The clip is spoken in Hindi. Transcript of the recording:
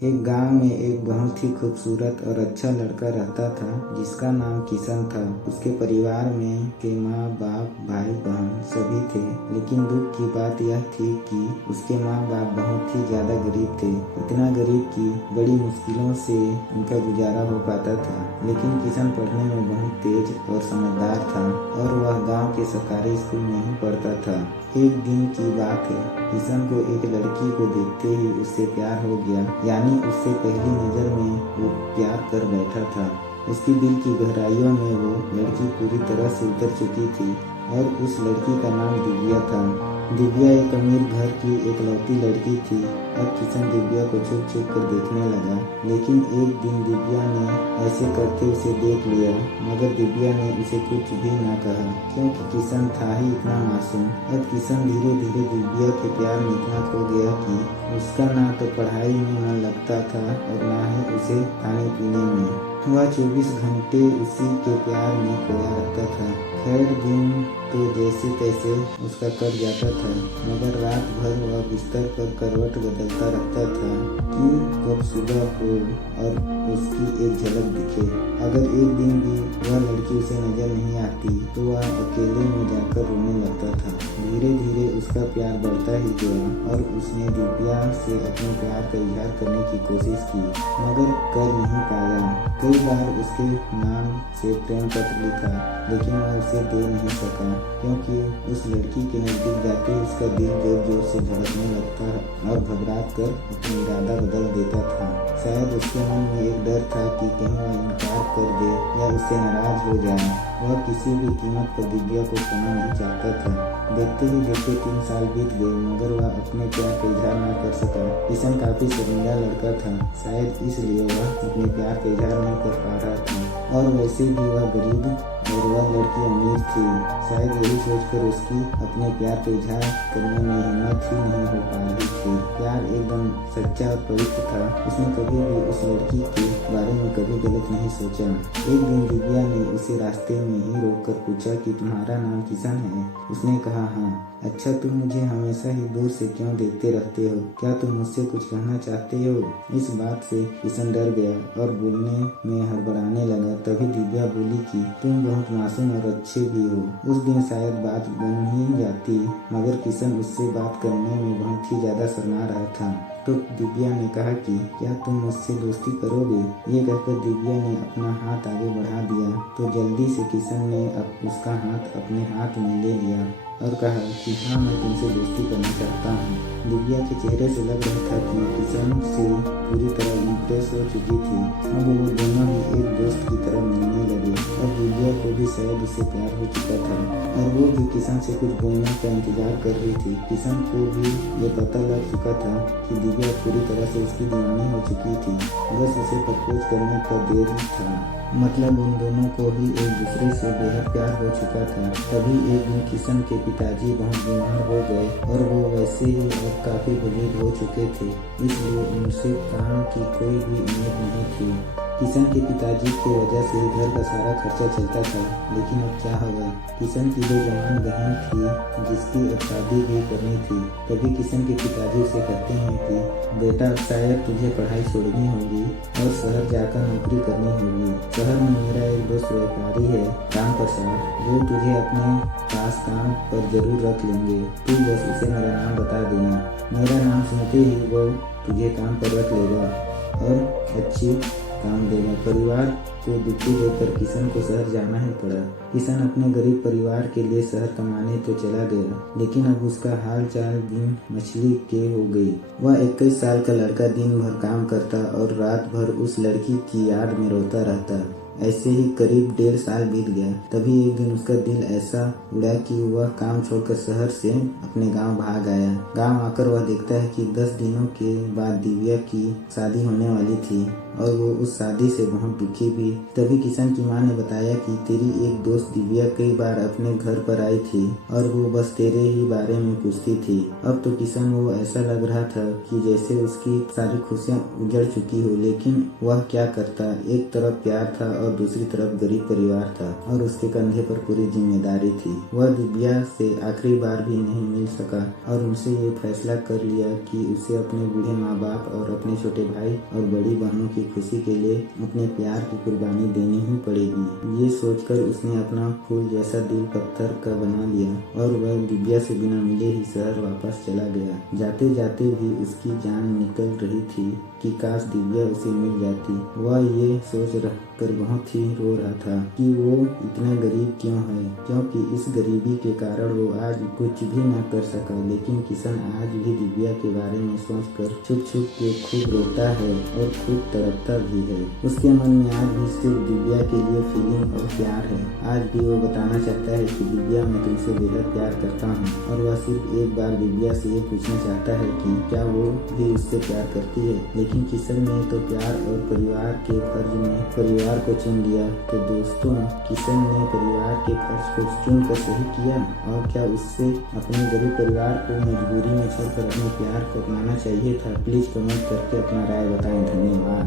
एक गांव में एक बहुत ही खूबसूरत और अच्छा लड़का रहता था जिसका नाम किशन था। उसके परिवार में के माँ बाप भाई बहन सभी थे, लेकिन दुख की बात यह थी कि उसके माँ बाप बहुत ही ज्यादा गरीब थे। इतना गरीब कि बड़ी मुश्किलों से उनका गुजारा हो पाता था। लेकिन किशन पढ़ने में बहुत तेज और समझदार था और वह गाँव के सरकारी स्कूल में ही पढ़ता था। एक दिन की बात है, किशन को एक लड़की को देखते ही उससे प्यार हो गया। यानी उससे पहली नजर में वो प्यार कर बैठा था। उसकी दिल की गहराइयों में वो लड़की पूरी तरह से उतर चुकी थी और उस लड़की का नाम दिव्या था। दिव्या एक अमीर घर की एकलौती लड़की थी। अब किशन दिव्या को छुप छुप कर देखने लगा, लेकिन एक दिन दिव्या ने ऐसे करते उसे देख लिया, मगर दिव्या ने उसे कुछ भी ना कहा, क्योंकि किशन था ही इतना मासूम। अब किशन धीरे धीरे दिव्या के प्यार में इतना खो गया कि उसका ना तो पढ़ाई में मन लगता था और ना ही उसे खाने पीने में। वह 24 घंटे उसी के प्यार में खोया रहता था। खैर दिन तो जैसे तैसे उसका कट जाता था, मगर रात भर वह बिस्तर पर करवट बदलता रहता था कि कब सुबह हो और उसकी एक झलक दिखे। अगर एक दिन भी वह लड़की उसे नजर नहीं आती तो वह अकेले में जाकर रोने लगता था। धीरे धीरे उसका प्यार बढ़ता ही गया और उसने दिव्या से अपने प्यार का इजहार करने की कोशिश की, मगर कर नहीं पाया। कई बार उसके नाम से प्रेम पत्र लिखा, लेकिन वह उसे दे नहीं सका, क्योंकि उस लड़की के नजदीक जाते ही उसका दिल जोर जोर से धड़कने लगता और घबरा कर अपना इरादा बदल देता था। शायद उसके मन में एक डर था कि कहीं वह इनकार कर दे या उससे नाराज हो जाए। वह किसी भी कीमत पर दिव्या को खोना नहीं चाहता था। देखते ही देखते 3 साल बीत गए, मगर वह अपने प्यार का इजहार न कर सका। किशन काफी शर्मिंदा लड़का था, शायद इसलिए वह अपने प्यार का इजहार नहीं कर पा रहा था। और वैसे भी वह गरीब और वह लड़की अमीर थी। शायद यही सोचकर उसकी अपने प्यार का इजहार करने में हिम्मत ही नहीं हो पा रही थी। प्यार एकदम सच्चा और पवित्र था। उसने कभी भी उस लड़की के बारे में कभी गलत नहीं सोचा। एक दिन दिव्या ने उसे रास्ते में ही रोककर पूछा कि तुम्हारा नाम किशन है? उसने कहा हाँ। अच्छा, तुम मुझे हमेशा ही दूर से क्यों देखते रहते हो? क्या तुम मुझसे कुछ कहना चाहते हो? इस बात से किशन डर गया और बोलने में हड़बड़ाने लगा। तभी दिव्या बोली कि तुम बहुत मासूम और अच्छे भी हो। उस दिन शायद बात बन ही जाती, मगर किशन उससे बात करने में बहुत ही ज्यादा शर्मा रहा था। तो दिव्या ने कहा कि क्या तुम मुझसे दोस्ती करोगे? ये कहकर दिव्या ने अपना हाथ आगे बढ़ा दिया तो जल्दी से किशन ने उसका हाथ अपने हाथ में ले लिया और कहा कि हाँ, मैं तुमसे दोस्ती करना चाहता हूँ। दिव्या के चेहरे से लग रहा था कि किशन से पूरी तरह इम्प्रेस हो चुकी थी। अब वो दोनों ही एक दोस्त की तरह मिलने लगे। अब दिव्या को भी शायद उससे प्यार हो चुका था और वो भी किशन से कुछ बोलने का इंतजार कर रही थी। किशन को भी ये पता लग चुका था कि दिव्या पूरी तरह से उसकी दीवानी हो चुकी थी। बस उसे प्रपोज करने का देर था। मतलब उन दोनों को ही एक दूसरे से बेहद प्यार हो चुका था। तभी एक दिन किशन के पिताजी बहुत बीमार हो गए और वो वैसे ही अब काफी बुजुर्ग हो चुके थे, इसलिए उनसे काम की कोई भी उम्मीद नहीं थी। किशन के पिताजी की वजह से घर का सारा खर्चा चलता था, लेकिन अब क्या होगा? किशन की जो जवान बहन थी जिसकी अब शादी भी करनी थी। तभी किशन के पिताजी उसे कहते हैं कि बेटा, शायद तुझे पढ़ाई छोड़नी होगी और शहर जाकर नौकरी करनी होगी। शहर में मेरा एक दोस्त व्यापारी है, राम प्रसाद, वो तुझे अपने पास काम पर जरूर रख लेंगे। तू बस उसे मेरा नाम बता देना। मेरा नाम सुनते ही वो तुझे काम पर रख लेगा और अच्छी काम देगा। परिवार को दुखी देखकर किशन को शहर जाना ही पड़ा। किशन अपने गरीब परिवार के लिए शहर कमाने तो चला गया, लेकिन अब उसका हाल चाल दिन मछली के हो गई। वह 21 साल का लड़का दिन भर काम करता और रात भर उस लड़की की याद में रोता रहता। ऐसे ही करीब 1.5 साल बीत गया। तभी एक दिन उसका दिल ऐसा उड़ा कि वह काम छोड़कर शहर से अपने गांव भाग आया। गांव आकर वह देखता है कि 10 दिनों के बाद दिव्या की शादी होने वाली थी। और वो उस शादी से बहुत दुखी भी। तभी किशन की माँ ने बताया कि तेरी एक दोस्त दिव्या कई बार अपने घर पर आई थी और वो बस तेरे ही बारे में पूछती थी। अब तो किशन वो ऐसा लग रहा था कि जैसे उसकी सारी खुशियाँ उजड़ चुकी हो, लेकिन वह क्या करता। एक तरफ प्यार था और दूसरी तरफ गरीब परिवार था और उसके कंधे पर पूरी जिम्मेदारी थी। वह दिव्या से आखिरी बार भी नहीं मिल सका और उनसे ये फैसला कर लिया कि उसे अपने बूढ़े माँ बाप और अपने छोटे भाई और बड़ी बहनों की खुशी के लिए अपने प्यार की कुर्बानी देनी ही पड़ेगी। ये सोचकर उसने अपना फूल जैसा दिल पत्थर का बना लिया और वह दिव्या से बिना मिले ही शहर वापस चला गया। जाते जाते भी उसकी जान निकल रही थी कि काश दिव्या उसे मिल जाती। वह ये सोच कर बहुत ही रो रहा था कि वो इतना गरीब क्यों है, क्योंकि इस गरीबी के कारण वो आज कुछ भी न कर सका। लेकिन किशन आज भी दिव्या के बारे में सोचकर छुप छुप के खूब रोता है और खूब तड़पता भी है। उसके मन में आज भी सिर्फ दिव्या के लिए फीलिंग और प्यार है। आज भी वो बताना चाहता है कि दिव्या, मैं तुमसे बेहद प्यार करता हूँ। और वह सिर्फ एक बार दिव्या से ये पूछना चाहता है कि क्या वो भी उससे प्यार करती है। लेकिन किशन ने तो प्यार और परिवार के फर्ज में परिवार को चुन लिया। तो दोस्तों, किशन ने परिवार के फर्ज को चुनकर सही किया। और क्या उससे अपने गरीब परिवार को मजबूरी में छोड़कर अपने प्यार को अपनाना चाहिए था? प्लीज कमेंट करके अपना राय बताएं। धन्यवाद।